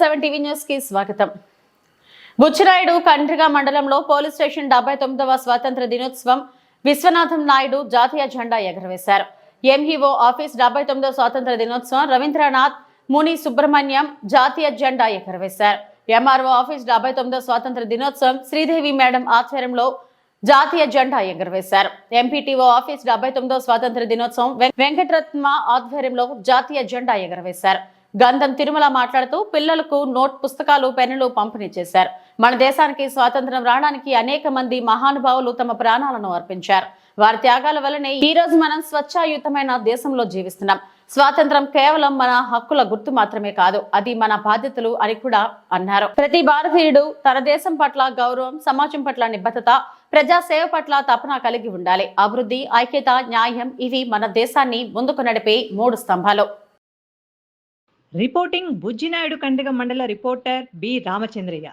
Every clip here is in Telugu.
సెవెన్ టీవీ న్యూస్కి స్వాగతం. బుచ్చిరాయుడు కండ్రిగా మండలంలో పోలీస్ స్టేషన్ డెబ్బై తొమ్మిదవ స్వాతంత్ర దినోత్సవం విశ్వనాథం నాయుడు జాతీయ జెండా ఎగరవేశారు. ఎంఈఓ ఆఫీస్ డెబ్బై తొమ్మిదవ స్వాతంత్ర దినోత్సవం రవీంద్రనాథ్ ముని సుబ్రహ్మణ్యం జాతీయ జెండా ఎగరవేశారు. ఎంఆర్ఓ ఆఫీస్ డెబ్బై తొమ్మిదవ స్వాతంత్ర దినోత్సవం శ్రీదేవి మేడం ఆధ్వర్యంలో జాతీయ జెండా ఎగురవేశారు. ఎంపీటీఓ ఆఫీస్ డెబ్బై తొమ్మిదవ స్వాతంత్ర దినోత్సవం వెంకటరత్న ఆధ్వర్యంలో జాతీయ జెండా ఎగురవేశారు. గంధం తిరుమల మాట్లాడుతూ పిల్లలకు నోట్ పుస్తకాలు పెన్నులు పంపిణీ చేశారు. మన దేశానికి స్వాతంత్రం రావడానికి అనేక మంది మహానుభావులు తమ ప్రాణాలను అర్పించారు. వారి త్యాగాల వల్లనే ఈ రోజు మనం స్వచ్ఛాయుతమైన దేశంలో జీవిస్తున్నాం. స్వాతంత్రం కేవలం మన హక్కుల గుర్తు మాత్రమే కాదు అది మన బాధ్యతలు అని కూడా అన్నారు. ప్రతి భారతీయుడు తన దేశం పట్ల గౌరవం సమాజం పట్ల నిబద్ధత ప్రజాసేవ పట్ల తపన కలిగి ఉండాలి. అభివృద్ధి ఐక్యత న్యాయం ఇవి మన దేశాన్ని ముందుకు నడిపే మూడు స్తంభాలు. రిపోర్టింగ్ బుజ్జినాయుడు కండగ మండల reporter B Ramachandraiah.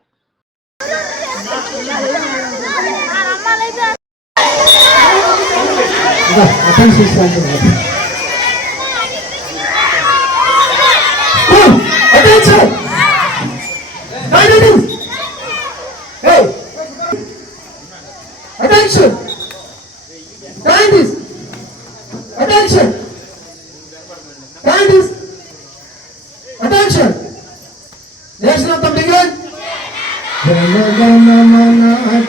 Attention, Attention! जनगणमनाधिनायक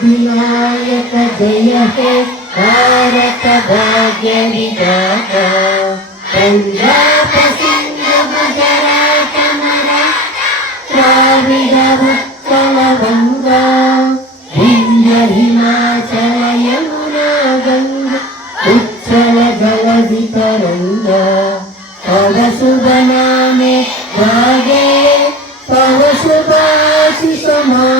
जय हे भारत भाग्यविधाता पञ्जाब सिन्ध गुजरात द्राविड उत्कलगङ्गा विन्ध्य हिमाचल यमुना गङ्गा उच्छल जलधितरङ्गा तव शुभनामे भागे तव शुभाशिषमा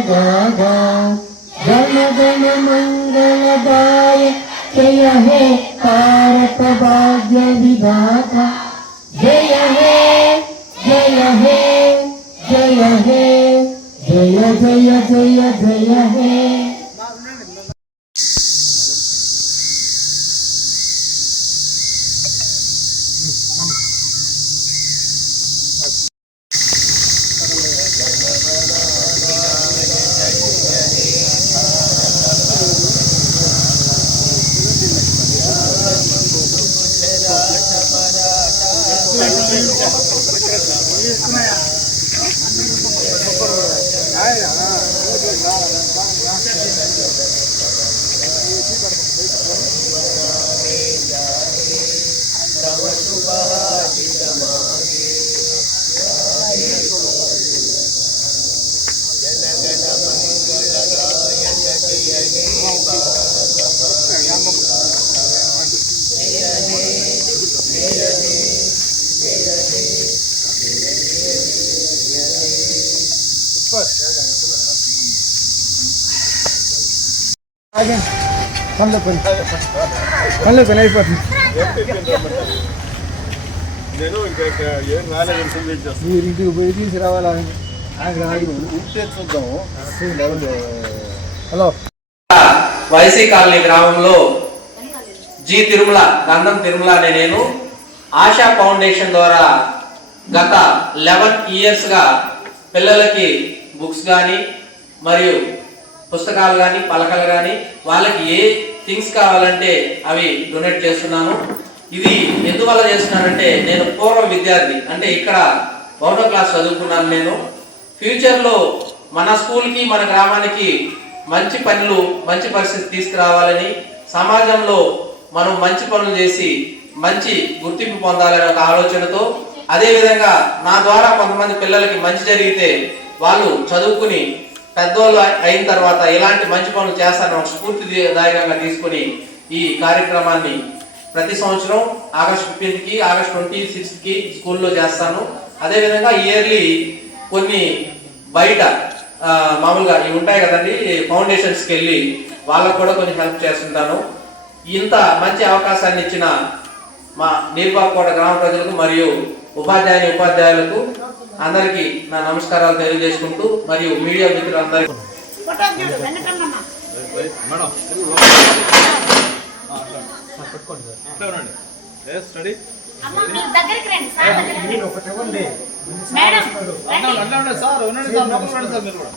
गागा जन गण मंगलदाय जय हे भारत भाग्य विधाता। जय हे जय हे जय हे। जय जय जय जय हे। 这是什 పనులు పని. పనులు పని అయిపోతుంది. మీరు ఇంటికి పోయి తీసి రావాలని ఆయన రాడు. ఉంటే చూద్దాము. హలో. వైసీ కాలనీ గ్రామంలో జి తిరుమల గంధం తిరుమల అనే నేను ఆశా ఫౌండేషన్ ద్వారా గత లెవెన్ ఇయర్స్గా పిల్లలకి బుక్స్ కానీ మరియు పుస్తకాలు కానీ పలకలు కానీ వాళ్ళకి ఏ థింగ్స్ కావాలంటే అవి డొనేట్ చేస్తున్నాను. ఇది ఎందువల్ల చేస్తున్నానంటే నేను పూర్వ విద్యార్థి. అంటే ఇక్కడ బౌండర్ క్లాస్ చదువుకున్నాను నేను. ఫ్యూచర్లో మన స్కూల్కి మన గ్రామానికి మంచి పనులు మంచి పరిస్థితి తీసుకురావాలని సమాజంలో మనం మంచి పనులు చేసి మంచి గుర్తింపు పొందాలనే ఒక ఆలోచనతో అదేవిధంగా నా ద్వారా కొంతమంది పిల్లలకి మంచి జరిగితే వాళ్ళు చదువుకుని పెద్దోళ్ళు అయిన తర్వాత ఇలాంటి మంచి పనులు చేస్తారని ఒక స్ఫూర్తిదాయకంగా తీసుకుని ఈ కార్యక్రమాన్ని ప్రతి సంవత్సరం ఆగస్ట్ ఫిఫ్టీన్త్కి ఆగస్ట్ ట్వంటీ సిక్స్త్కి స్కూల్లో చేస్తాను. అదేవిధంగా ఇయర్లీ కొన్ని బయట మామూలుగా ఇవి ఉంటాయి కదండి ఫౌండేషన్స్కి వెళ్ళి వాళ్ళకు కూడా కొన్ని హెల్ప్ చేస్తుంటాను. ఇంత మంచి అవకాశాన్ని ఇచ్చిన మా నీర్బాకోట గ్రామ ప్రజలకు మరియు ఉపాధ్యాయుని ఉపాధ్యాయులకు అందరికీ నా నమస్కారాలు తెలియజేసుకుంటూ మరియు మీడియా మిత్రులందరికీ మేడం సార్ సార్ సార్ లోపల సార్ మీరు కూడా